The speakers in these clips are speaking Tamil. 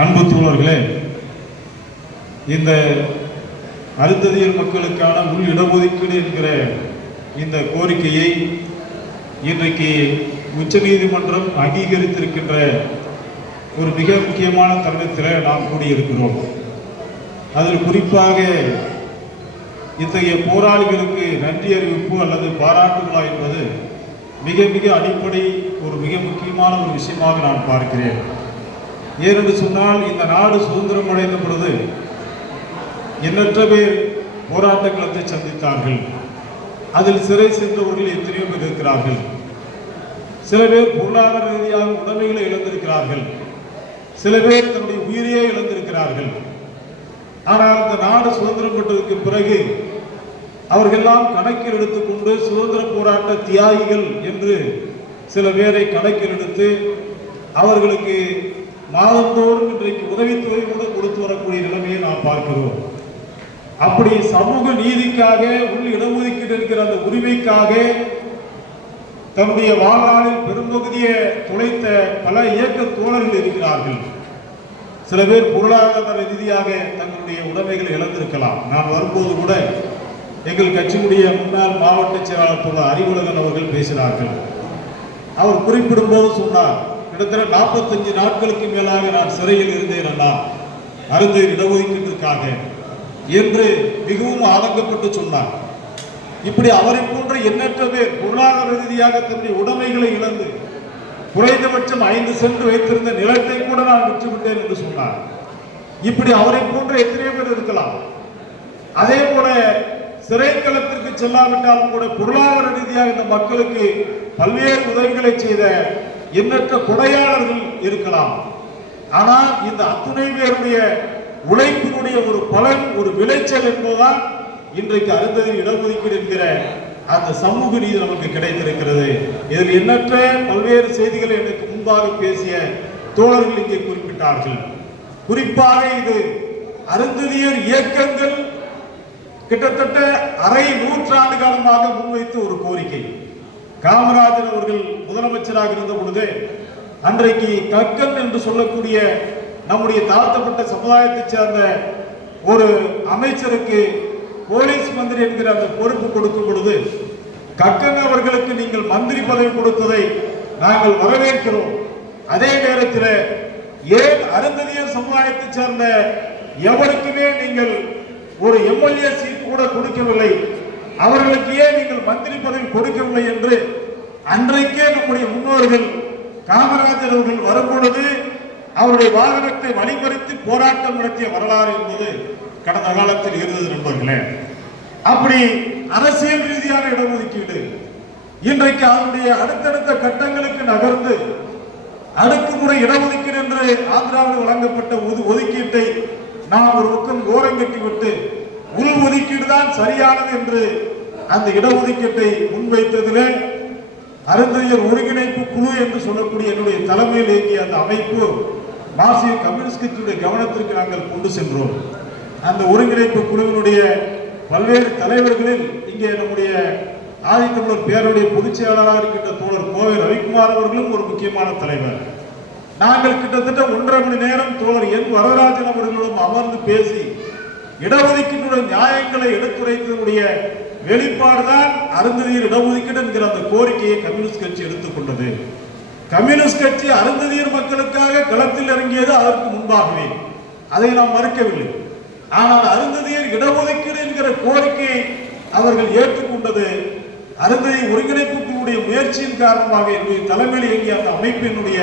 அன்பு தோழர்களே இந்த அருந்ததியர் மக்களுக்கான உள் இடஒதுக்கீடு என்கிற இந்த கோரிக்கையை இன்றைக்கு உச்சநீதிமன்றம் அங்கீகரித்திருக்கின்ற ஒரு மிக முக்கியமான தருணத்தில் நாம் கூடியிருக்கிறோம். அதில் குறிப்பாக இத்தகைய போராளிகளுக்கு நன்றி அறிவிப்பு அல்லது பாராட்டு விழா என்பது மிக மிக அடிப்படை ஒரு மிக முக்கியமான ஒரு விஷயமாக நான் பார்க்கிறேன். ஏனென்று சொன்னால் இந்த நாடு சுதந்திரம் அடைந்த பொழுது எண்ணற்ற பேர் போராட்ட களத்தை சந்தித்தார்கள். அதில் சிறை சென்றவர்கள் எத்தனையோ பேர் இருக்கிறார்கள். சில பேர் பொருளாதார ரீதியாக உடமைகளை இழந்திருக்கிறார்கள். சில பேர் தன்னுடைய உயிரையே இழந்திருக்கிறார்கள். ஆனால் இந்த நாடு சுதந்திரம் பெற்றதற்கு பிறகு அவர்களெல்லாம் கணக்கில் எடுத்துக்கொண்டு சுதந்திர போராட்ட தியாகிகள் என்று சில பேரை கணக்கில் எடுத்து அவர்களுக்கு மாதந்தோறும் இன்றைக்கு உதவித்தொகை கூட கொடுத்து வரக்கூடிய நிலைமையை நாம் பார்க்கிறோம். அப்படி சமூக நீதிக்காக உள் இடஒதுக்கீடு இருக்கிற அந்த உரிமைக்காக தன்னுடைய வாழ்நாளில் பெரும்பகுதியை துளைத்த பல இயக்க தோழர்கள் இருக்கிறார்கள். சில பேர் பொருளாதார ரீதியாக தங்களுடைய உடைமைகளை இழந்திருக்கலாம். நான் வரும்போது கூட எங்கள் கட்சியுடைய முன்னாள் மாவட்ட செயலாளர் திரு அறிவுலகன் அவர்கள் பேசினார்கள். அவர் குறிப்பிடும் போது சொன்னார் கிட்டத்தட்ட நாற்பத்தஞ்சு நாட்களுக்கு மேலாக நான் சிறையில் இருந்தேன் அண்ணா. அருந்து இடஒதுக்கீட்டிற்காக. என்று மிகவும் ஆதங்கப்பட்டு சொன்னார். இப்படி அவரை போன்ற எண்ணற்ற பேர் பொருளாதார ரீதியாக தன்னுடைய உடைமைகளை இழந்து குறைந்தபட்சம் ஐந்து சென்று வைத்திருந்த நிலத்தை கூட நான் விற்றுவிட்டேன் என்று சொன்னார். இப்படி அவரை போன்ற எத்தனையோ பேர் இருக்கலாம். அதே போல சிறைக்களத்திற்கு செல்லாவிட்டாலும் கூட பொருளாதார ரீதியாக இந்த மக்களுக்கு பல்வேறு உதவிகளை செய்த எண்ணற்ற கொடையாளர்கள் இருக்கலாம். ஆனால் இந்த அத்துணை பேருடைய உழைப்பினுடைய ஒரு பலன் ஒரு விளைச்சல் என்பதுதான் இன்றைக்கு அருந்ததி இடஒதுக்கீடு என்கிற அந்த சமூக நீதி நமக்கு கிடைத்திருக்கிறது. இதில் எண்ணற்ற பல்வேறு செய்திகளை எனக்கு முன்பாக பேசிய தோழர்கள் இங்கே குறிப்பிட்டார்கள். குறிப்பாக இது அருந்ததியர் இயக்கங்கள் கிட்டத்தட்ட அரை நூற்றாண்டு காலமாக முன்வைத்து ஒரு கோரிக்கை. காமராஜர் அவர்கள் முதலமைச்சராக இருந்த பொழுது அன்றைக்கு கக்கன் என்று சொல்லக்கூடிய நம்முடைய தாழ்த்தப்பட்ட சமுதாயத்தைச் சேர்ந்த ஒரு அமைச்சருக்கு போலீஸ் மந்திரி என்கிற அந்த பொறுப்பு கொடுக்கும் பொழுது கக்கன் அவர்களுக்கு நீங்கள் மந்திரி பதவி கொடுத்ததை நாங்கள் வரவேற்கிறோம். அதே நேரத்தில் ஏன் அருந்ததியர் சமுதாயத்தைச் சேர்ந்த எவருக்குமே நீங்கள் ஒரு எம்எல்ஏ சீட் கூட கொடுக்கவில்லை? அவர்களுக்கு ஏன் நீங்கள் மந்திரி பதவி கொடுக்கவில்லை என்று அன்றைக்கே நம்முடைய முன்னோர்கள் காமராஜர் அவர்கள் வரும்பொழுது அவருடைய வாகனத்தை வழிமறித்து போராட்டம் நடத்திய வரலாறு என்பது கடந்த காலத்தில் இருந்தது நண்பர்களே. அப்படி அரசியல் ரீதியான இடஒதுக்கீடு இன்றைக்கு அதனுடைய அடுத்தடுத்த கட்டங்களுக்கு நகர்ந்து அடுக்குமுறை இடஒதுக்கீடு என்று ஆந்திராவில் வழங்கப்பட்ட ஒதுக்கீட்டை நாம் ஒரு பக்கம் ஓரங்கட்டி கட்டிவிட்டு உள் ஒதுக்கீடு தான் சரியானது என்று அந்த இடஒதுக்கீட்டை முன்வைத்ததிலே அருந்ததியர் ஒருங்கிணைப்பு குழு என்று சொல்லக்கூடிய என்னுடைய தலைமையில் இயங்கிய அந்த அமைப்பு மார்க்சிய கம்யூனிஸ்ட் கட்சியுடைய கவனத்திற்கு நாங்கள் கொண்டு சென்றோம். அந்த ஒருங்கிணைப்பு குழுவினுடைய பல்வேறு தலைவர்களில் இங்கே நம்முடைய ஆதித்தமிழர் பேருடைய பொதுச் செயலாளராக இருக்கின்ற தோழர் கோவை ரவிக்குமார் அவர்களும் ஒரு முக்கியமான தலைவர். நாங்கள் கிட்டத்தட்ட ஒன்றரை மணி நேரம் தோழர் என் வரதராஜன் அவர்களும் அமர்ந்து பேசி இடஒதுக்கீட்டுடைய நியாயங்களை எடுத்துரைத்ததனுடைய வெளிப்பாடுதான் அருந்ததியர் இடஒதுக்கீடு என்கிற அந்த கோரிக்கையை கம்யூனிஸ்ட் கட்சி எடுத்துக்கொண்டது. கம்யூனிஸ்ட் கட்சி அருந்ததியர் மக்களுக்காக களத்தில் இறங்கியது அதற்கு முன்பாகவே. அதை நாம் மறுக்கவில்லை. ஆனால் அருந்ததியர் இடஒதுக்கீடு என்கிற கோரிக்கையை அவர்கள் ஏற்றுக்கொண்டது அருந்ததி ஒருங்கிணைப்பு முயற்சியின் காரணமாக என்னுடைய தலைமையில் இயங்கிய அந்த அமைப்பினுடைய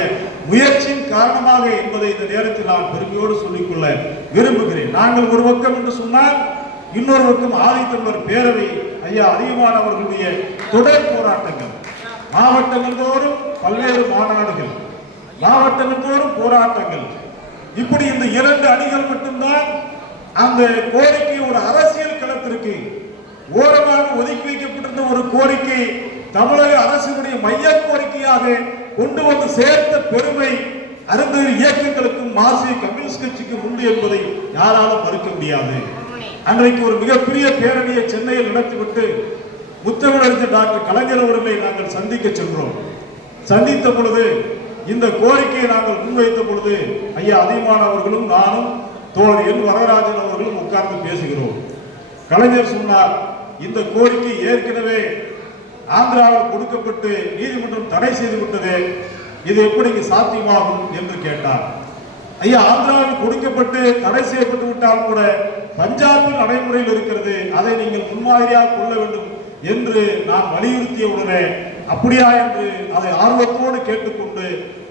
முயற்சியின் காரணமாக என்பதை இந்த நேரத்தில் நான் பெருமையோடு சொல்லிக்கொள்ள விரும்புகிறேன். நாங்கள் ஒரு பக்கம் என்று சொன்னால் இன்னொரு பக்கம் ஆதித்தமிழர் பேரவை ஐயா அதிகமானவர்களுடைய தொடர் போராட்டங்கள். மாவட்டங்கள் தோறும் பல்வேறு மாநாடுகள் மாவட்டங்கள் தோறும் போராட்டங்கள். இப்படி இந்த இரண்டு அணிகள் மட்டும்தான் அந்த கோரிக்கை ஒரு அரசியல் களத்திற்கு ஓரமாக ஒதுக்கி வைக்கப்பட்டிருந்த ஒரு கோரிக்கை தமிழக அரசினுடைய மைய கோரிக்கையாக கொண்டு வந்து சேர்த்த பெருமை அருந்ததியர் இயக்கங்களுக்கும் மார்க்சிய கம்யூனிஸ்ட் கட்சிக்கும் உண்டு என்பதை யாராலும் மறுக்க முடியாது. அன்றைக்கு ஒரு மிகப்பெரிய பேரணியை சென்னையில் நடத்திவிட்டு முத்தமிழறிஞர் டாக்டர் கலைஞர் அவர்களை நாங்கள் சந்திக்க சென்றோம். சந்தித்த பொழுது இந்த கோரிக்கையை நாங்கள் முன்வைத்த பொழுது ஐயா அதிகமான அவர்களும் நானும் தோழர் என் வரதராஜன் அவர்களும் உட்கார்ந்து பேசுகிறோம். கலைஞர் சொன்னார் இந்த கோரிக்கை ஏற்கனவே ஆந்திராவில் கொடுக்கப்பட்டு நீதிமன்றம் தடை செய்து விட்டது. இது எப்படி சாத்தியமாகும் என்று கேட்டார். ஐயா ஆந்திராவில் கொடுக்கப்பட்டு தடை செய்யப்பட்டு விட்டாலும் கூட பஞ்சாபில் நடைமுறையில் இருக்கிறது. அதை நீங்கள் முன்மாதிரியாக கொள்ள வேண்டும் என்று நான் வலியுறுத்திய உடனே அப்படியா? என்று அதை ஆர்வத்தோடு கேட்டுக்கொண்டு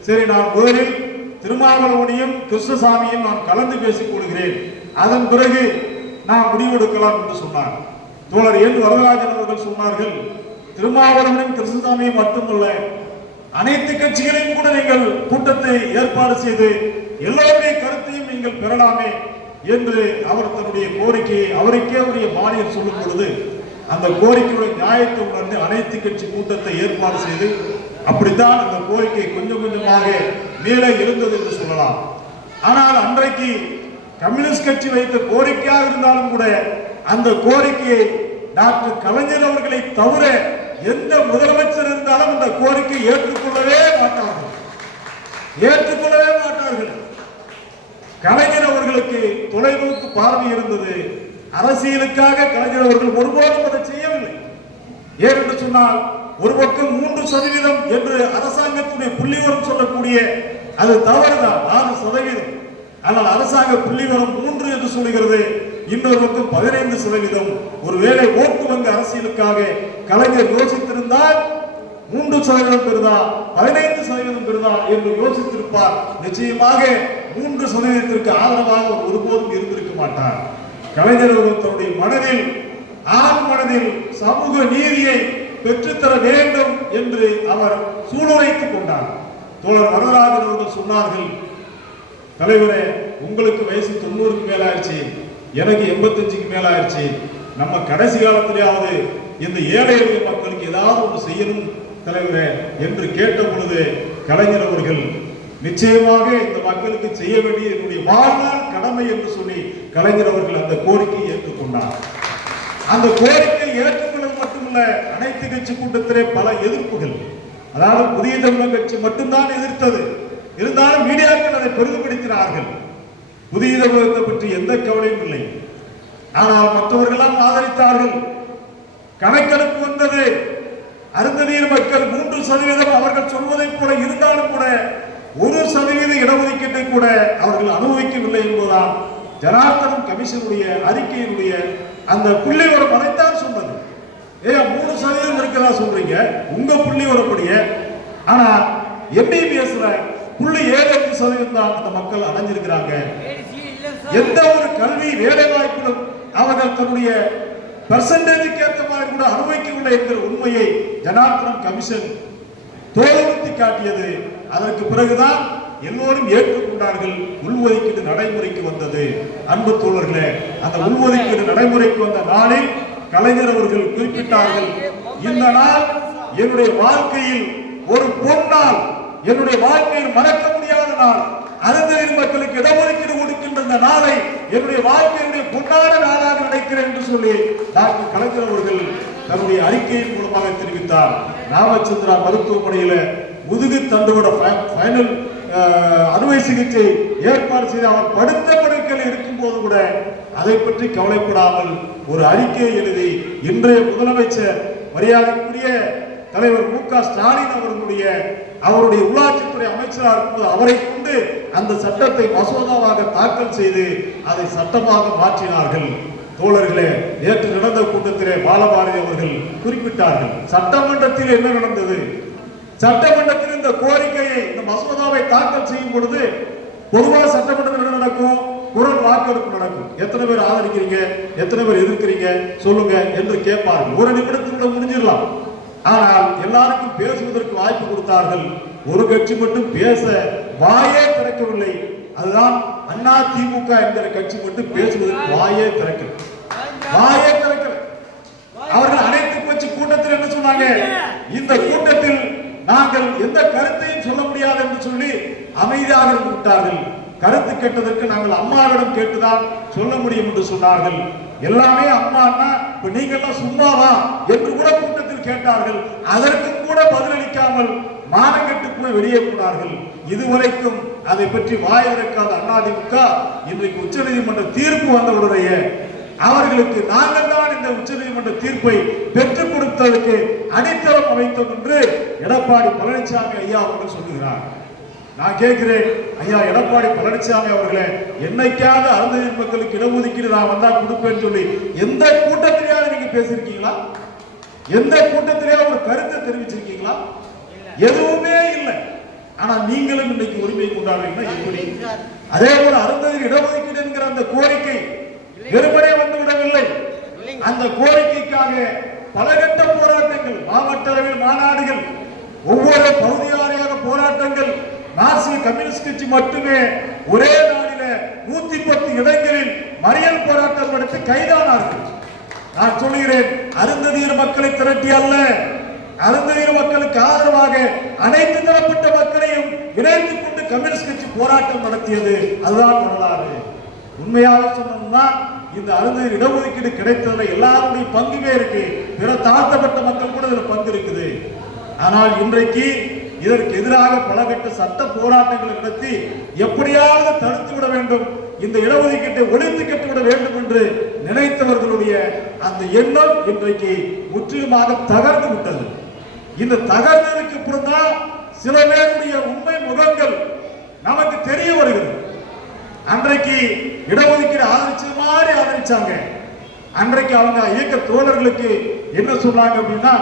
சரி நான் முதலில் திருமாவளவனையும் கிருஷ்ணசாமியும் நான் கலந்து பேசிக் கொள்கிறேன். அதன் பிறகு நான் முடிவெடுக்கலாம் என்று சொன்னார். தோழர் என் வரதராஜன் அவர்கள் சொன்னார்கள் திருமாவளவனும் கிருஷ்ணசாமியும் மட்டுமல்ல அனைத்து கட்சிகளையும் கூட நீங்கள் கூட்டத்தை ஏற்பாடு செய்து எல்லோருடைய கருத்தையும் நீங்கள் பெறலாமே என்று அவர் தன்னுடைய கோரிக்கையை அவருக்கே உரிய மானியம் சொல்லும் பொழுது அந்த கோரிக்கையுடைய நியாயத்தை உணர்ந்து அனைத்து கட்சி கூட்டத்தை ஏற்பாடு செய்து அப்படித்தான் அந்த கோரிக்கை கொஞ்சம் கொஞ்சமாக மேலே இருந்தது என்று சொல்லலாம். ஆனால் அன்றைக்கு கம்யூனிஸ்ட் கட்சி வைத்த கோரிக்கையாக இருந்தாலும் கூட அந்த கோரிக்கையை டாக்டர் கலைஞர் அவர்களை தவிர எந்த முதலமைச்சர் இருந்தாலும் அந்த கோரிக்கை ஏற்றுக்கொள்ளவே மாட்டார்கள். ஏற்றுக்கொள்ளவே மாட்டார்கள். கலைஞர் அவர்களுக்கு தொலைநோக்கு பார்வை இருந்தது. அரசியலுக்காக கலைஞர் அவர்கள் ஒருபோதும் அதை செய்யவில்லை. ஏனென்று சொன்னால் ஒரு பக்கம் மூன்று சதவீதம் என்று அரசாங்கத்துடைய புள்ளிவரம் சொல்லக்கூடிய அது தவறுதான் ஆறு சதவீதம். ஆனால் அரசாங்க புள்ளிவரம் மூன்று என்று சொல்லுகிறது. இன்னொரு பக்கம் பதினைந்து சதவீதம். ஒருவேளை ஓட்டு வங்க அரசியலுக்காக கலைஞர் யோசித்திருந்தால் மூன்று சதவீதம் பெறுதா பதினைந்து சதவீதம் பெறுதா என்று யோசித்திருப்பார். நிச்சயமாக மூன்று சதவீதத்திற்கு ஆதரவாக ஒருபோதும் இருந்திருக்க மாட்டார். கலைஞர் தன்னுடைய மனதில் ஆண் மனதில் சமூக நீதியை பெற்றுத்தர வேண்டும் என்று அவர் சூளுரைத்துக் கொண்டார். தோழர் வரலாறு அவர்கள் சொன்னார்கள் தலைவரே உங்களுக்கு வயசு தொண்ணூறுக்கு மேலாயிருச்சு எனக்கு எண்பத்தஞ்சுக்கு மேல ஆயிடுச்சு நம்ம கடைசி காலத்திலேயாவது இந்த ஏழை எளிய மக்களுக்கு ஏதாவது ஒன்று செய்யணும் தலைவரே என்று கேட்ட பொழுது கலைஞர் அவர்கள் நிச்சயமாக இந்த மக்களுக்கு செய்ய வேண்டிய என்னுடைய வாழ்நாள் கடமை என்று சொல்லி கலைஞர் அவர்கள் அந்த கோரிக்கையை ஏற்றுக்கொண்டார். அந்த கோரிக்கை ஏற்றுக்கொள்ள மட்டுமல்ல அனைத்து கட்சி கூட்டத்திலே பல எதிர்ப்புகள். அதாவது புதிய தமிழக கட்சி மட்டும்தான் எதிர்த்தது. இருந்தாலும் மீடியாக்கள் அதை பெரிதுபடுத்தினார்கள். புதிய தமிழகத்தை பற்றி எந்த கவலையும் இல்லை. ஆனால் மற்றவர்களெல்லாம் ஆதரித்தார்கள். கணக்கெடுப்பு வந்தது. அருந்ததியர் மக்கள் மூன்று சதவீதம் அவர்கள் சொல்வதைப் போல இருந்தாலும் கூட ஒரு சதவீத இடஒதுக்கீட்டை கூட அவர்கள் அனுபவிக்கவில்லை என்பதுதான் ஜனார்தனம் கமிஷனுடைய அறிக்கையினுடைய அந்த புள்ளி வரம் அதைத்தான் சொன்னது ஏன் மூணு சதவீதம் இருக்கதா சொல்றீங்க? உங்க புள்ளி வரப்படிய ஆனா எம்பிபிஎஸ்ல புள்ளி ஏழு எட்டு சதவீதம் தான் அந்த மக்கள் அடைஞ்சிருக்கிறாங்க. எந்த ஒரு கல்வி வேலை வாய்ப்பிலும் அவர்கள் தன்னுடைய பெர்சன்டேஜுக்கு ஏற்ற மாதிரி கூட அனுபவிக்கவில்லை என்கிற உண்மையை ஜனார்த்தனம் கமிஷன் தோலுறுத்தி காட்டியது. அதற்கு பிறகுதான் எல்லோரும் ஏற்றுக்கொண்டார்கள். உள்ஒதுக்கீடு நடைமுறைக்கு வந்தது. அன்பு தோழர்களே அந்த உள்ஒதுக்கீடு நடைமுறைக்கு வந்த நாளில் கலைஞர் அவர்கள் குறிப்பிட்டார்கள் இந்த நாள் என்னுடைய வாழ்க்கையில் ஒரு பொன்னால் என்னுடைய வாழ்க்கையில் மறக்க முடியாத நாள். அறநெறி மக்களுக்கு இடஒதுக்கீடு கொடுக்கின்ற இந்த நாளை என்னுடைய வாழ்க்கையினுடைய பொன்னான நாளாக நினைக்கிறேன் என்று சொல்லி டாக்டர் கலைஞர் அவர்கள் தன்னுடைய அறிக்கையின் மூலமாக தெரிவித்தார். ராமச்சந்திரா மருத்துவமனையில முதுகு தண்டுவட ஃபைனல் அறுவை சிகிச்சை ஏற்பாடு செய்து அவர் படுத்த படுக்கையில் இருக்கும் போது கூட அதை பற்றி கவலைப்படாமல் ஒரு அறிக்கையை எழுதி இன்றைய முதலமைச்சர் மரியாதைக்குரிய தலைவர் மு க. ஸ்டாலின் அவர்களுடைய அவருடைய உள்ளாட்சித்துறை அமைச்சராக இருக்கும்போது அவரை கொண்டு அந்த சட்டத்தை மசோதாவாக தாக்கல் செய்து அதை சட்டமாக மாற்றினார்கள். தோழர்களே நேற்று நடந்த கூட்டத்திலே பாலபாரதி அவர்கள் குறிப்பிட்டார்கள். சட்டமன்றத்தில் என்ன நடந்தது? சட்டமன்றத்தில் இந்த கோரிக்கையை இந்த மசோதாவை தாக்கல் செய்யும் பொழுது பொதுவாக சட்டமன்றத்தில் என்ன நடக்கும்? குரல் வாக்கெடுப்பு நடக்கும். எத்தனை பேர் ஆதரிக்கிறீங்க? எத்தனை பேர் எதிர்க்கிறீங்க? சொல்லுங்க என்று கேட்பார்கள். ஒரு நிமிடத்துக்குள்ள முடிஞ்சிடலாம். ஆனால் எல்லாருக்கும் பேசுவதற்கு வாய்ப்பு கொடுத்தார்கள். ஒரு கட்சி மட்டும் பேச வாயே திறக்கவில்லை. அதுதான் அண்ணா திமுக என்கிற கட்சி மட்டும் பேசுவதற்கு வாயே திறக்கல. வாயே திறக்கல. அவர்கள் அனைத்து கட்சி கூட்டத்தில் என்ன சொன்னாங்க? இந்த கூட்டத்தில் நாங்கள் எந்த கருத்தையும் சொல்ல முடியாது என்று சொல்லி அமைதியாக இருந்து விட்டார்கள். கருத்து கேட்டதற்கு நாங்கள் அம்மாவிடம் கேட்டுதான் சொல்ல முடியும் என்று சொன்னார்கள். எல்லாமே அம்மா அண்ணா இப்ப நீங்க எல்லாம் சும்மாவா என்று கூட கூட்டத்தில் கேட்டார்கள். அதற்கும் கூட பதிலளிக்காமல் மானங்கட்டு போய் வெளியே போனார்கள். இதுவரைக்கும் அதை பற்றி வாயெடுக்காத அதிமுக இன்றைக்கு உச்சநீதிமன்ற தீர்ப்பு வந்தவுடைய அவர்களுக்கு நாங்கள் தான் இந்த உச்சநீதிமன்ற தீர்ப்பை பெற்றுக் கொடுத்ததற்கு அடித்தளம் அமைத்தோம் என்று எடப்பாடி பழனிசாமி ஐயா அவர்கள் சொல்லுகிறார். நான் கேட்கிறேன் ஐயா எடப்பாடி பழனிசாமி அவர்களே என்னைக்காவது அருந்ததி மக்களுக்கு இடஒதுக்கீடு நான் வந்தா கொடுப்பேன்னு சொல்லி எந்த கூட்டத்திலேயாவது நீங்க பேசியிருக்கீங்களா? எந்த கூட்டத்திலேயே ஒரு கருத்தை தெரிவிச்சிருக்கீங்களா? எதுவுமே இல்லை. ஆனா நீங்களும் இன்னைக்கு உரிமை கொண்டாடுறீங்கன்னா எப்படி? அதே போல அருந்ததி இடஒதுக்கீடு என்கிற அந்த கோரிக்கை வெறுமனே வந்து விடவில்லை அந்த கோரிக்கைக்காக பலகட்ட போராட்டங்கள் மாவட்ட அளவில் மாநாடுகள் ஒவ்வொரு பகுதியாரியாக போராட்டங்கள் மார்க்சிய கம்யூனிஸ்ட் கட்சி மட்டுமே ஒரே நாளில நூத்தி பத்து இடங்களில் மறியல் போராட்டம் நடத்தி கைதானார்கள் நான் சொல்கிறேன் அருந்ததியர் மக்களை திரட்டி அல்ல. அருந்ததியர் மக்களுக்கு ஆதரவாக அனைத்து தரப்பட்ட மக்களையும் இணைத்துக் கொண்டு கம்யூனிஸ்ட் கட்சி போராட்டம் நடத்தியது. அதுதான் வரலாறு. உண்மையாக சொன்னோம்னா இந்த அருந்ததியர் இடஒதுக்கீடு கிடைத்ததுல எல்லாருடைய பங்குமே இருக்கு. பிற தாழ்த்தப்பட்ட மக்கள் கூட இதுல பங்கு இருக்குது. ஆனால் இன்றைக்கு இதற்கு எதிராக பலகட்ட சட்ட போராட்டங்களை நடத்தி எப்படியாவது தடுத்து விட வேண்டும். இந்த இடஒதுக்கீட்டை ஒழித்து கட்டிவிட வேண்டும் என்று நினைத்தவர்களுடைய அந்த எண்ணம் இன்றைக்கு முற்றிலுமாக தகர்ந்து விட்டது. இந்த தகர்ந்ததுக்கு அப்புறம் சில பேருடைய உண்மை முகங்கள் நமக்கு தெரிய வருகிறது. அன்றைக்கு இடஒதுக்கீடு ஆதரிச்சது மாதிரி ஆதரிச்சாங்க. அன்றைக்கு அவங்க இயக்க தோழர்களுக்கு என்ன சொன்னாங்க அப்படின்னா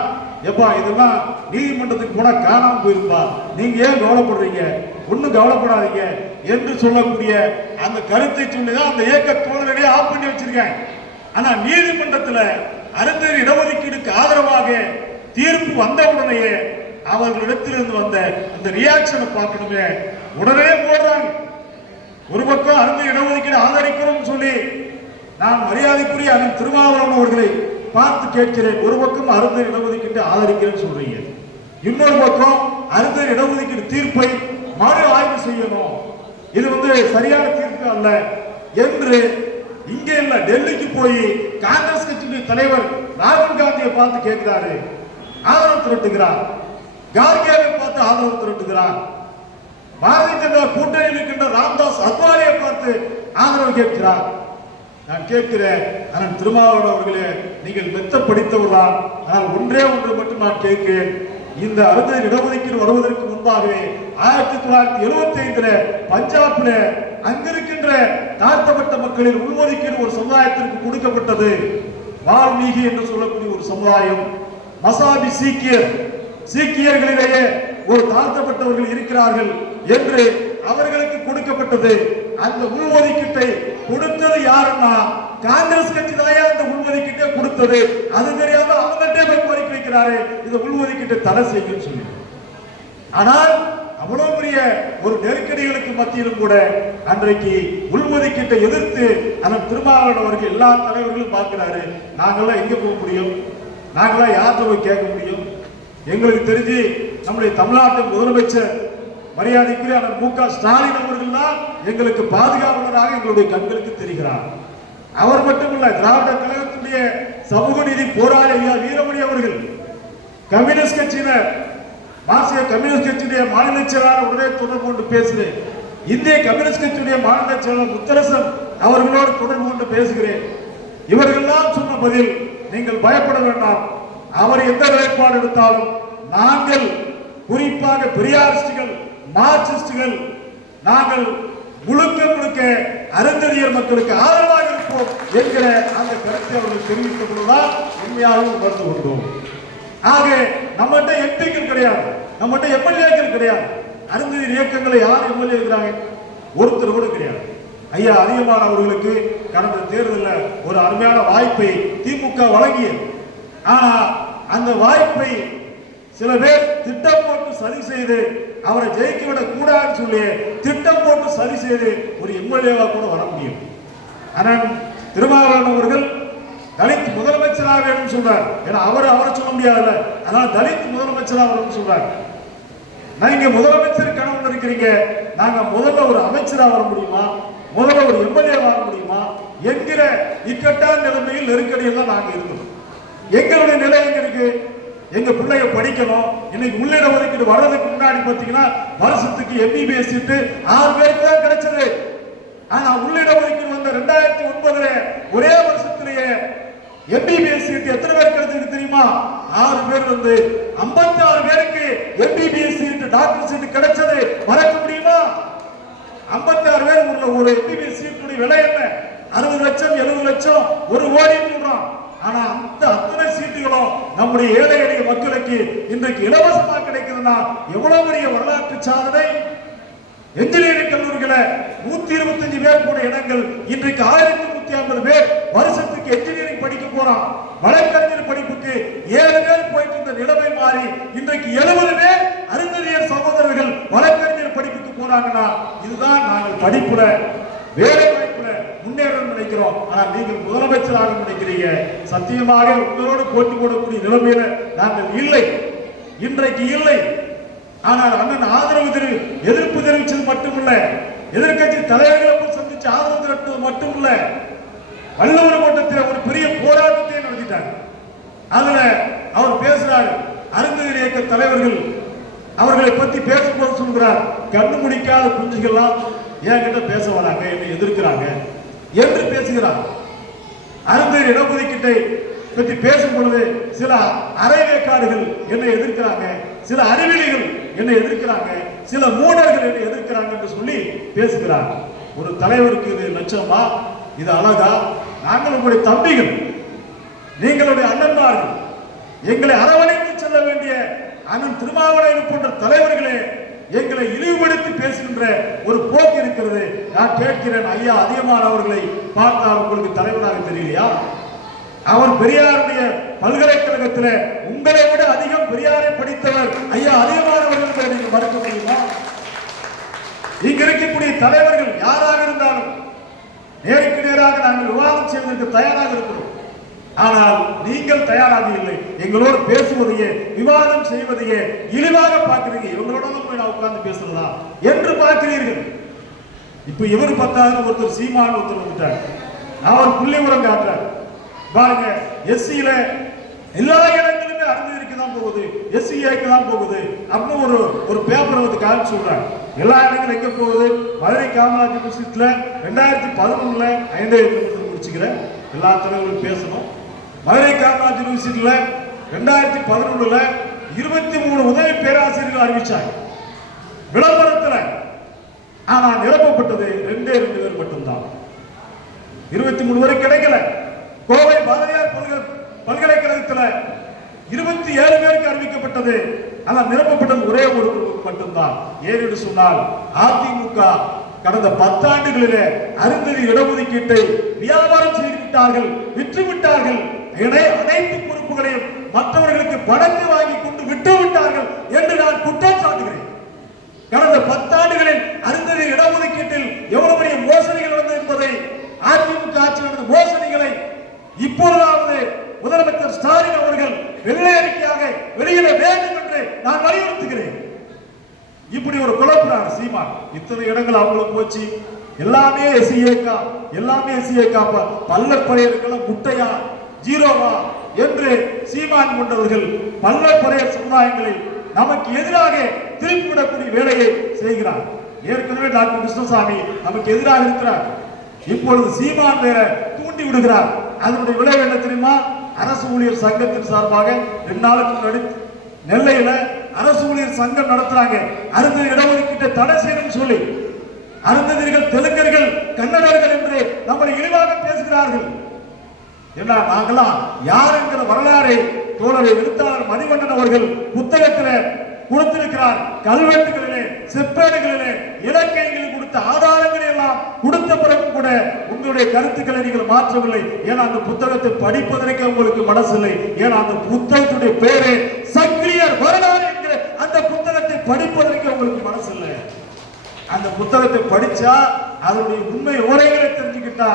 எப்பா இதெல்லாம் நீதிமன்றத்துக்கு கூட காணாம போயிருப்பா. நீங்க ஏன் கவலைப்படுறீங்க? ஒண்ணும் கவலைப்படாதீங்க என்று சொல்லக்கூடிய அந்த கருத்தை சொல்லிதான் அந்த இயக்க தோழர்களே ஆஃப் பண்ணி வச்சிருக்கேன். ஆனா நீதிமன்றத்துல அறிஞர் இடஒதுக்கீடுக்கு ஆதரவாக தீர்ப்பு வந்த உடனேயே அவர்களிடத்திலிருந்து வந்த அந்த ரியாக்ஷனை பார்க்கணுமே. உடனே போடுறாங்க ஒரு பக்கம் அறிஞர் இடஒதுக்கீடு ஆதரிக்கிறோம் சொல்லி நான் மரியாதைக்குரிய அண்ணன் திருமாவளவன் அவர்களை பார்த்து கேட்கிறேன். ஒரு பக்கம் அருந்தர் இடஒதுக்கீட்டு ஆதரிக்கிறேன்னு சொல்றீங்க. இன்னொரு பக்கம் அருந்தர் இடஒதுக்கீடு தீர்ப்பை மறு ஆய்வு செய்யணும். இது வந்து சரியான தீர்ப்பு அல்ல என்று இங்கே இல்ல டெல்லிக்கு போய் காங்கிரஸ் கட்சியுடைய தலைவர் ராகுல் காந்தியை பார்த்து கேட்கிறாரு. ஆதரவு திரட்டுகிறார். கார்கேவை பார்த்து ஆதரவு திரட்டுகிறார். பாரதிய ஜனதா கூட்டணியில் இருக்கின்ற ராம்தாஸ் அத்வாலியை பார்த்து ஆதரவு கேட்கிறார். நான் கேட்கிறேன் ஆனால் திருமாவளவன் அவர்களே நீங்கள் மெத்த படித்தவர்தான் ஆனால் ஒன்றே ஒன்று மட்டும் நான் கேட்கிறேன். இந்த அறுதி இடஒதுக்கீடு வருவதற்கு முன்பாகவே ஆயிரத்தி தொள்ளாயிரத்தி எழுபத்தி ஐந்துல பஞ்சாப்ல அங்கிருக்கின்ற தாழ்த்தப்பட்ட மக்களின் உள்ஒதுக்கீடு ஒரு சமுதாயத்திற்கு கொடுக்கப்பட்டது. வால்மீகி என்று சொல்லக்கூடிய ஒரு சமுதாயம். மசாபி சீக்கியர். சீக்கியர்களிலேயே ஒரு தாழ்த்தப்பட்டவர்கள் இருக்கிறார்கள் என்று அவர்களுக்கு கொடுக்கப்பட்டது. அந்த உள்ஒதுக்கீட்டை கொடுத்தது யாருன்னா காங்கிரஸ் கட்சி தாயா இந்த உள்ஒதுக்கீட்டை கொடுத்தது. அது தெரியாம அவங்கள்ட்டே போய் கோரிக்கை வைக்கிறாரு. இந்த உள்ஒதுக்கீட்டை தடை செய்யும் சொல்லி ஆனால் அவ்வளவு பெரிய ஒரு நெருக்கடிகளுக்கு மத்தியிலும் கூட அன்றைக்கு உள்ஒதுக்கீட்டை எதிர்த்து அந்த திருமாவளவன் அவர்கள் எல்லா தலைவர்களும் பார்க்கிறாரு. நாங்கெல்லாம் எங்க போக முடியும்? நாங்களாம் யார்கிட்ட போய் கேட்க முடியும்? எங்களுக்கு தெரிஞ்சு நம்முடைய தமிழ்நாட்டு முதலமைச்சர் மரியாதைக்குரிய அவர் மு க. ஸ்டாலின் அவர்கள் தான் எங்களுக்கு பாதுகாவலராக எங்களுடைய கண்களுக்கு தெரிகிறார். அவர் மட்டுமல்ல திராவிட கழகத்துடைய சமூக நீதி போராளி ஐயா வீரமணி அவர்கள் கம்யூனிஸ்ட் கட்சியினர் மார்க்சிய கம்யூனிஸ்ட் கட்சியுடைய மாநில செயலாளர் உடனே தொடர்பு கொண்டு பேசுகிறேன் இந்திய கம்யூனிஸ்ட் கட்சியுடைய மாநில செயலாளர் முத்தரசன் அவர்களோடு தொடர்பு கொண்டு பேசுகிறேன். இவர்கள்லாம் சொன்ன பதில் நீங்கள் பயப்பட வேண்டாம். அவர் எந்த நிலைப்பாடு எடுத்தாலும் நாங்கள் குறிப்பாக பெரியாரிஸ்டுகள் மார்க்சிஸ்டுகள் நாங்கள் முழுக்க முழுக்க அருந்ததியர் மக்களுக்கு ஆதரவாக இருப்போம் என்கிற அந்த கருத்தை அவர்கள் தெரிவித்த பொழுதுதான் உண்மையாகவும் உணர்ந்து கொண்டோம். ஆக நம்மகிட்ட எம்பிக்கள் கிடையாது. நம்மகிட்ட எம்எல்ஏக்கள் கிடையாது. அருந்ததியர் இயக்கங்களை யார் எம்எல்ஏ இருக்கிறாங்க? ஒருத்தர் கூட கிடையாது. ஐயா அதிகமான அவர்களுக்கு கடந்த தேர்தலில் ஒரு அருமையான வாய்ப்பை திமுக வழங்கியது. ஆனால் அந்த வாய்ப்பை சில பேர் திட்டம் போட்டு சதி செய்து அவரை ஜெயிக்க விட கூடாதுன்னு சொல்லி திட்டம் போட்டு சரி செய்து ஒரு எம்எல்ஏவா கூட வர முடியும். ஆனால் திருமாவளவன் அவர்கள் தலித் முதலமைச்சராக வேணும்னு சொல்றார். ஏன்னா அவர் அவரை சொல்ல முடியாதுல்ல. அதனால தலித் முதலமைச்சராக வரணும்னு சொல்றார். நீங்க முதலமைச்சர் கனவு இருக்கிறீங்க. நாங்க முதல்ல ஒரு அமைச்சராக வர முடியுமா? முதல்ல ஒரு எம்எல்ஏ வர முடியுமா? என்கிற இக்கட்டான நிலைமையில் நெருக்கடியில் தான் நாங்க இருக்கிறோம் எங்களுடைய நிலை எங்க இருக்கு? எங்க பிள்ளைய படிக்கணும். இன்னைக்கு உள்ளிட ஒதுக்கீடு வர்றதுக்கு முன்னாடி பாத்தீங்கன்னா வருஷத்துக்கு எம்பிபிஎஸ் சீட்டு ஆறு பேருக்கு தான் கிடைச்சது. ஆனா உள்ளிட ஒதுக்கீடு வந்த ரெண்டாயிரத்தி ஒன்பதுல ஒரே வருஷத்திலேயே எம்பிபிஎஸ் சீட் எத்தனை பேர் கிடைச்சது தெரியுமா? ஆறு பேர் வந்து 56 ஆறு பேருக்கு எம்பிபிஎஸ் சீட் டாக்டர் சீட் கிடைச்சது. மறக்க முடியுமா? 56 ஆறு பேர் உள்ள ஒரு எம்பிபிஎஸ் சீட்டுடைய விலை என்ன? அறுபது லட்சம் எழுபது லட்சம் ஒரு கோடி சொல்றோம் ஆனா அந்த அத்தனை சீட்டுகளும் நம்முடைய ஏழை எளிய மக்களுக்கு இன்றைக்கு இலவசமாக கிடைக்குதுன்னா எவ்வளவு பெரிய வரலாற்று சாதனை? என்ஜினியரிங் கல்லூரிகளை நூத்தி இருபத்தஞ்சு பேர் போன இடங்கள் இன்றைக்கு ஆயிரத்தி நூத்தி ஐம்பது பேர் வருஷத்துக்கு என்ஜினியரிங் படிக்க போறான். வழக்கறிஞர் படிப்புக்கு ஏழு பேர் போயிட்டு இருந்த நிலைமை மாறி இன்றைக்கு எழுபது பேர் அறிஞர் சகோதரர்கள் வழக்கறிஞர் படிப்புக்கு போறாங்கன்னா இதுதான் நாங்கள் படிப்புல வேலை போறோம் ஆனா நீங்கள் முதலமைச்சராக நினைக்கிறீங்க. சத்தியமாக உங்களோடு போட்டி போடக்கூடிய நிலைமையில நாங்கள் இல்லை. இன்றைக்கு இல்லை. ஆனால் அண்ணன் ஆதரவு தெரி எதிர்ப்பு தெரிவிச்சது மட்டுமல்ல. எதிர்க்கட்சி தலைவர்களை சந்திச்சு ஆதரவு திரட்டுவது மட்டுமல்ல. வள்ளுவர் மட்டத்தில் ஒரு பெரிய போராட்டத்தை நடத்திட்டார். அதுல அவர் பேசுறாரு. அருந்ததியர் இயக்க தலைவர்கள் அவர்களை பத்தி பேசும்போது சொல்கிறார் கண்ணு முடிக்காத குஞ்சுகள்லாம் என்கிட்ட பேச வராங்க என்னை எதிர்க்கிறாங்க. என்று பேசுகிறார். அருந்ததியர் இடஒதுக்கீட்டை பற்றி பேசும் பொழுது சில அரைவேக்காடுகள் என்னை எதிர்க்கிறாங்க சில அறிவிலிகள் என்னை எதிர்க்கிறாங்க சில மூடர்கள் என்னை எதிர்க்கிறாங்க என்று சொல்லி பேசுகிறார். ஒரு தலைவருக்கு இது லட்சமா? இது அழகா? நாங்கள் உங்களுடைய தம்பிகள் நீங்களுடைய அண்ணன்மார்கள் எங்களை அரவணைத்து செல்ல வேண்டிய அண்ணன் திருமாவளவன் போன்ற தலைவர்களே எங்களை இழிவுபடுத்தி பேசுகின்ற ஒரு போக்கு இருக்கிறது. நான் கேட்கிறேன் ஐயா அதிகமானவர்களை பார்த்தால் உங்களுக்கு தலைவராக தெரியலையா? அவர் பெரியாருடைய பல்கலைக்கழகத்தில் உங்களை விட அதிகம் பெரியாரை படித்தவர் ஐயா அதிகமானவர்கள் என்பதை நீங்கள் மறுக்க முடியுமா? இங்க இருக்கக்கூடிய தலைவர்கள் யாராக இருந்தாலும் நேருக்கு நேராக நாங்கள் விவாதம் செய்வதற்கு தயாராக இருக்கிறோம். ஆனால் நீங்கள் தயாராக இல்லை. எங்களோடு பேசுவதையே விவாதம் செய்வதையே இழிவாக பார்க்கிறீங்க இவங்களோட போய் நான் உட்கார்ந்து பேசுறதா? என்று பார்க்கிறீர்கள். இப்ப இவர் பத்தாவது ஒருத்தர் சீமான ஒருத்தர் வந்துட்டார். நான் ஒரு புள்ளி உரம் காட்டுறார் பாருங்க எஸ்சியில எல்லா இடங்களுமே அருந்ததிக்கு தான் போகுது. எஸ்சிஏக்கு தான் போகுது. அப்படின்னு ஒரு ஒரு பேப்பர் வந்து காமிச்சு சொல்றாங்க எல்லா இடங்களும் எங்க போகுது? மதுரை காமராஜ் யூனிவர்சிட்டியில ரெண்டாயிரத்தி பதினொன்னுல ஐந்தாயிரத்தி முடிச்சுக்கிறேன். எல்லா தலைவர்களும் பேசணும். மதுரை காமராஜ் யூனிவர்சிட்டியில் ரெண்டாயிரத்தி பதினொன்றில் இருபத்தி மூணு உதவி பேராசிரியர்கள் அறிவிச்சாங்க. விளம்பரத்தில். ஆனா நிரப்பப்பட்டது ரெண்டே ரெண்டு பேர் மட்டும்தான். இருபத்தி மூணு வரை கிடைக்கல. கோவை பாரதியார் பல்கலைக்கழகத்தில் இருபத்தி ஏழு பேருக்கு அறிவிக்கப்பட்டது. ஆனால் நிரப்பப்பட்டது ஒரே ஒரு குழுவுக்கு மட்டும்தான். ஏன் என்று சொன்னால் அதிமுக கடந்த பத்தாண்டுகளிலே அருந்ததி இடஒதுக்கீட்டை வியாபாரம் செய்து விட்டார்கள் விற்று விட்டார்கள் என அனைத்து பொறுப்புகளையும் மற்றவர்களுக்கு பணத்தை வாங்கி கொண்டு விட்டு விட்டார்கள் என்று நான் குற்றம் சாட்டுகிறேன். கடந்த பத்தாண்டுகளில் அருந்ததி இடஒதுக்கீட்டில் எவ்வளவு பெரிய மோசடிகள் நடந்தது என்பதை அதிமுக ஆட்சி நடந்த மோசடிகளை இப்பொழுதாவது முதலமைச்சர் ஸ்டாலின் அவர்கள் வெள்ளை அறிக்கையாக வெளியிட வேண்டும் என்று நான் வலியுறுத்துகிறேன். இப்படி ஒரு குழப்பினார் சீமான். இத்தனை இடங்கள் அவங்களுக்கு போச்சு. எல்லாமே எஸ்இஏக்கா எல்லாமே எஸ்இஏக்கா பல்லற்பறையருக்கெல்லாம் முட்டையா? ஜீரோவா என்று சீமான் கொண்டவர்கள் பல்லற்பறையர் சமுதாயங்களை நமக்கு எதிராக திருப்பிவிடக்கூடிய வேலையை செய்கிறார். ஏற்கனவே டாக்டர் கிருஷ்ணசாமி நமக்கு எதிராக இருக்கிறார். இப்பொழுது சீமான் வேற தூண்டி விடுகிறார். அதனுடைய விளைவு என்ன தெரியுமா? அரசு ஊழியர் சங்கத்தின் சார்பாக ரெண்டு நாளுக்கு முன்னாடி நெல்லையில அரசு ஊழியர் சங்கம் நடத்துறாங்க. அருந்ததி இடஒதுக்கீட்டை தடை செய்யணும்னு சொல்லி அருந்ததிகள் தெலுங்கர்கள் கன்னடர்கள் என்று நம்மளை இழிவாக பேசுகிறார்கள். என்ன நாங்களாம் யார் என்கிற வரலாறை தோழரை எழுத்தாளர் மணிவண்ணன் அவர்கள் புத்தகத்தில் கொடுத்திருக்கிறார். கல்வெட்டுகளிலே செப்பேடுகளிலே இலக்கியங்களில் கொடுத்த ஆதாரங்களை எல்லாம் கொடுத்த பிறகு கூட உங்களுடைய கருத்துக்களை நீங்கள் மாற்றவில்லை. ஏன்னா அந்த புத்தகத்தை படிப்பதற்கு உங்களுக்கு மனசில்லை. ஏன்னா அந்த புத்தகத்துடைய பேரே சக்கிலியர் வரலாறு என்கிற அந்த புத்தகத்தை படிப்பதற்கு உங்களுக்கு மனசில்லை. அந்த புத்தகத்தை படிச்சா அதனுடைய உண்மை உரைகளை தெரிஞ்சுக்கிட்டா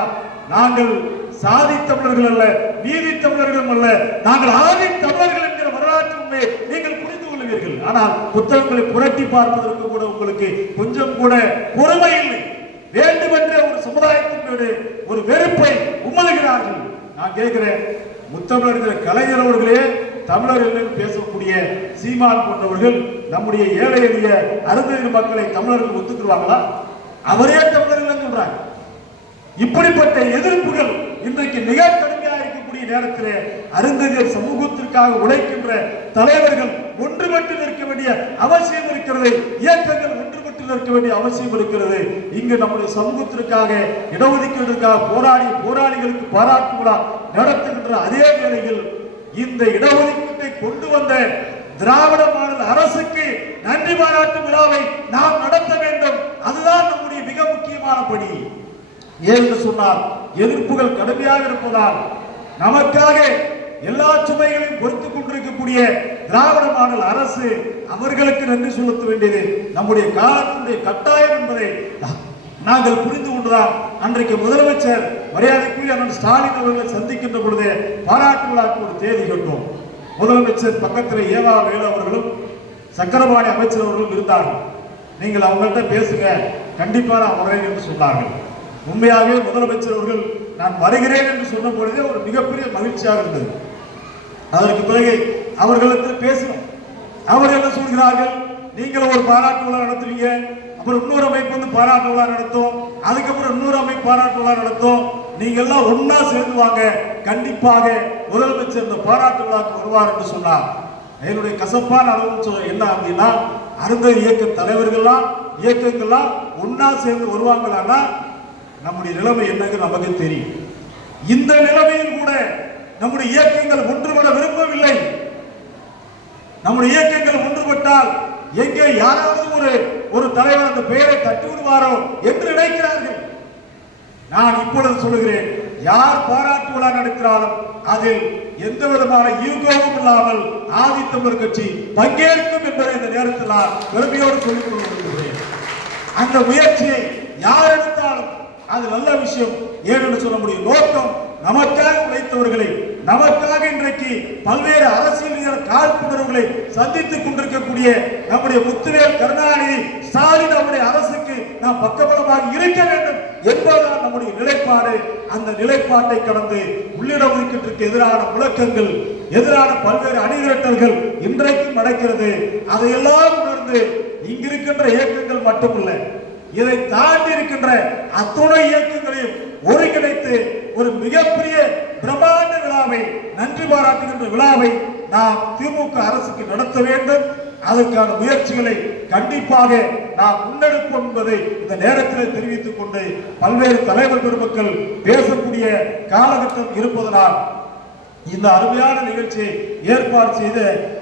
நாங்கள் சாதி தமிழர்கள் அல்ல நீதி தமிழர்களும் அல்ல நாங்கள் ஆதி தமிழர்கள் என்கிற வரலாற்று உண்மையை நீங்கள் புரிந்து கொள்வீர்கள். ஆனால் புத்தகங்களை புரட்டி பார்ப்பதற்கு கூட உங்களுக்கு கொஞ்சம் கூட பொறுமை இல்லை. வேண்டுமென்ற ஒரு சமுதாயத்தின் ஒரு வெறுப்பை உமலுகிறார்கள் நான் கேட்கிறேன் முத்தமிழர் கலைஞர் அவர்களே தமிழர் பேசக்கூடிய சீமான் போன்றவர்கள் நம்முடைய ஏழை எளிய அருந்ததிர் மக்களை தமிழர்கள் ஒத்துக்குருவாங்களா அவரே தமிழர் சொல்றாங்க. இப்படிப்பட்ட எதிர்ப்புகள் இன்றைக்கு மிக கடுமையாக இருக்கக்கூடிய நேரத்திலே அருந்ததியர் சமூகத்திற்காக உழைக்கின்ற தலைவர்கள் ஒன்றுபட்டு நிற்க வேண்டிய அவசியம் இருக்கிறது. இயக்கங்கள் ஒன்றுபட்டு நிற்க வேண்டிய அவசியம் இருக்கிறது. இங்கு நம்முடைய சமூகத்திற்காக இடஒதுக்கீடுக்காக போராடி போராளிகளுக்கு பாராட்டு விழா நடத்துகின்ற அதே வேளையில் இந்த இடஒதுக்கீட்டை கொண்டு வந்த திராவிட மாடல் அரசுக்கு நன்றி பாராட்டு விழாவை நாம் நடத்த வேண்டும். அதுதான் நம்முடைய மிக முக்கியமான பணி. ஏன்னு சொன்னால் எதிர்ப்புகள் கடுமையாக இருப்பதால் நமக்காக எல்லா சுமைகளையும் பொறுத்துக் கொண்டிருக்கக்கூடிய திராவிட மாடல் அரசு அவர்களுக்கு நன்றி செலுத்த வேண்டியது நம்முடைய காலத்தினுடைய கட்டாயம் என்பதை நாங்கள் புரிந்து கொண்டுதான் அன்றைக்கு முதலமைச்சர் மரியாதைக்குரிய அண்ணன் ஸ்டாலின் அவர்களை சந்திக்கின்ற பொழுது பாராட்டு விழாக்கு ஒரு தேதி கட்டும் முதலமைச்சர் பக்கத்தில் ஏவா வேலு அவர்களும் சக்கரபாணி அமைச்சர் அவர்களும் இருந்தார்கள். நீங்கள் அவங்கள்ட்ட பேசுங்க கண்டிப்பாக நான் வரேன் என்று சொன்னார்கள். உண்மையாகவே முதலமைச்சர் அவர்கள் நான் வருகிறேன் என்று சொன்ன பொழுதே ஒரு மிகப்பெரிய மகிழ்ச்சியாக இருந்தது. அதற்கு பிறகு அவர்களிடத்தில் பேசணும் அவர் என்ன சொல்கிறார்கள்? நீங்கள் ஒரு பாராட்டு விழா நடத்துவீங்க அப்புறம் இன்னொரு அமைப்பு வந்து பாராட்டு விழா நடத்தும் அதுக்கப்புறம் இன்னொரு அமைப்பு பாராட்டு விழா நடத்தும் நீங்க எல்லாம் ஒன்னா சேர்ந்து வாங்க கண்டிப்பாக முதலமைச்சர் இந்த பாராட்டு விழாக்கு வருவார் என்று சொன்னார். என்னுடைய கசப்பான அனுபவம் சொல்ல என்ன அப்படின்னா அருந்த இயக்க தலைவர்கள்லாம் இயக்கங்கள்லாம் ஒன்னா சேர்ந்து வருவாங்களான்னா நம்முடைய நிலைமை என்னங்க நமக்கு தெரியும். இந்த நிலைமையில் கூட நம்முடைய இயக்கங்கள் ஒன்றுபட விரும்பவில்லை. நம்முடைய இயக்கங்கள் ஒன்றுபட்டால் எங்கே யாராவது ஒரு ஒரு தலைவர் அந்த பெயரை தட்டி விடுவாரோ என்று நினைக்கிறார்கள். நான் இப்பொழுது சொல்லுகிறேன் யார் பாராட்டு விழா நடக்கிறாலும் அதில் எந்த விதமான ஈகோவும் இல்லாமல் ஆதித்தமிழ் கட்சி பங்கேற்கும் என்பதை இந்த நேரத்தில் நான் பெருமையோடு சொல்லிக் கொள்ள விரும்புகிறேன். அந்த முயற்சியை யார் எடுத்தாலும் அது நல்ல விஷயம். ஏனென்று சொல்ல முடியும்? நோக்கம் நமக்காக உழைத்தவர்களை நமக்காக இன்றைக்கு பல்வேறு அரசியல் காழ்ப்புணர்வுகளை சந்தித்துக் கொண்டிருக்கக்கூடிய நம்முடைய முத்துவேல் கருணாநிதி ஸ்டாலின் நம்முடைய அரசுக்கு நாம் பக்கபலமாக இருக்க வேண்டும். என்பதுதான் நம்முடைய நிலைப்பாடு அந்த நிலைப்பாட்டை கடந்து உள்ளிட ஒதுக்கீட்டிற்கு எதிரான முழக்கங்கள் எதிரான பல்வேறு அணிதிரட்டல்கள் இன்றைக்கும் நடக்கிறது. அதையெல்லாம் உணர்ந்து இங்கிருக்கின்ற இயக்கங்கள் மட்டுமல்ல இதை தாண்டி இருக்கின்ற அத்துணை இயக்கங்களையும் ஒருங்கிணைத்து ஒரு மிகப்பெரிய பிரம்மாண்ட விழாவை நன்றி பாராட்டுகின்ற விழாவை நாம் திமுக அரசுக்கு நடத்த வேண்டும். அதற்கான முயற்சிகளை கண்டிப்பாக நாம் முன்னெடுப்போம் என்பதை இந்த நேரத்தில் தெரிவித்துக் கொண்டு பல்வேறு தலைவர் பெருமக்கள் பேசக்கூடிய காலகட்டம் இருப்பதனால் இந்த அருமையான நிகழ்ச்சியை ஏற்பாடு செய்த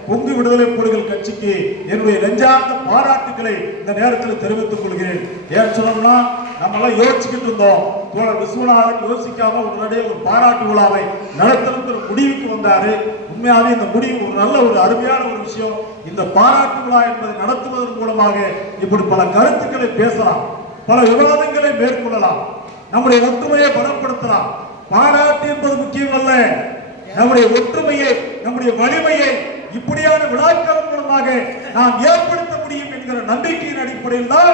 கொங்கு விடுதலை புலிகள் கட்சிக்கு என்னுடைய நெஞ்சார்ந்த பாராட்டுகளை இந்த நேரத்தில் தெரிவித்துக் கொள்கிறேன். ஏன் சொன்னோம்னா நம்ம எல்லாம் யோசிச்சுக்கிட்டு இருந்தோம். தோழர் விஸ்வநாதன் யோசிக்காம உடனடியே ஒரு பாராட்டு விழாவை நடத்தணுங்கிற முடிவுக்கு வந்தாரு. உண்மையாவே இந்த முடிவு ஒரு நல்ல ஒரு அருமையான ஒரு விஷயம். இந்த பாராட்டு விழா என்பதை நடத்துவதன் மூலமாக இப்படி பல கருத்துக்களை பேசலாம். பல விவாதங்களை மேற்கொள்ளலாம். நம்முடைய ஒத்துமையை பலப்படுத்தலாம். பாராட்டு என்பது முக்கியம் அல்ல. நம்முடைய ஒற்றுமையை நம்முடைய வலிமையை இப்படியான விழாக்கள் மூலமாக நாம் ஏற்படுத்த முடியும் என்கிற நம்பிக்கையின் அடிப்படையில் தான்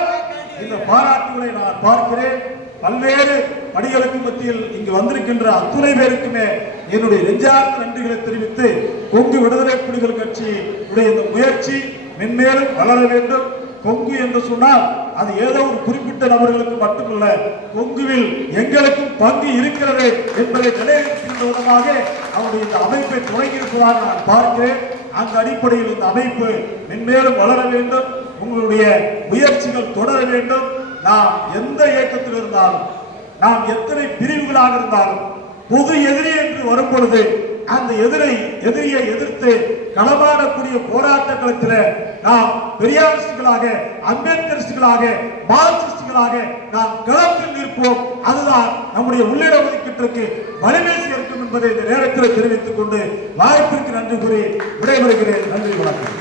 இந்த பாராட்டுகளை நான் பார்க்கிறேன். பல்வேறு பணிகளுக்கு மத்தியில் இங்கு வந்திருக்கின்ற அத்துணை பேருக்குமே என்னுடைய நெஞ்சார்ந்த நன்றிகளை தெரிவித்து கொங்கு விடுதலை புலிகள் கட்சி உடைய இந்த முயற்சி மென்மேலும் வளர வேண்டும். கொங்கு என்று சொன்னால் அது ஏதோ ஒரு குறிப்பிட்ட நபர்களுக்கு மட்டுமல்ல கொங்குவில் எங்களுக்கும் பங்கு இருக்கிறது என்பதை நிலைநிறுத்துகின்ற விதமாக அவருடைய இந்த அமைப்பை தொடங்கியிருப்பதாக நான் பார்க்கிறேன். அந்த அடிப்படையில் இந்த அமைப்பு மென்மேலும் வளர வேண்டும் உங்களுடைய முயற்சிகள் தொடர வேண்டும். நாம் எந்த இயக்கத்தில் இருந்தாலும் நாம் எத்தனை பிரிவுகளாக இருந்தாலும் பொது எதிரி என்று வரும் பொழுது அந்த எதிரை எதிரியை எதிர்த்து களமாடக்கூடிய போராட்ட களத்தில் நாம் பெரியாரிஸ்டுகளாக அம்பேத்கரிஸ்டுகளாக மார்க்சிஸ்டுகளாக நாம் களத்தில் நிற்போம். அதுதான் நம்முடைய உள்ளிட ஒதுக்கீட்டிற்கு வலிமை சேர்க்கும் என்பதை இந்த நேரத்தில் தெரிவித்துக் கொண்டு வாய்ப்பிற்கு நன்றி கூறி விடைபெறுகிறேன். நன்றி வணக்கம்.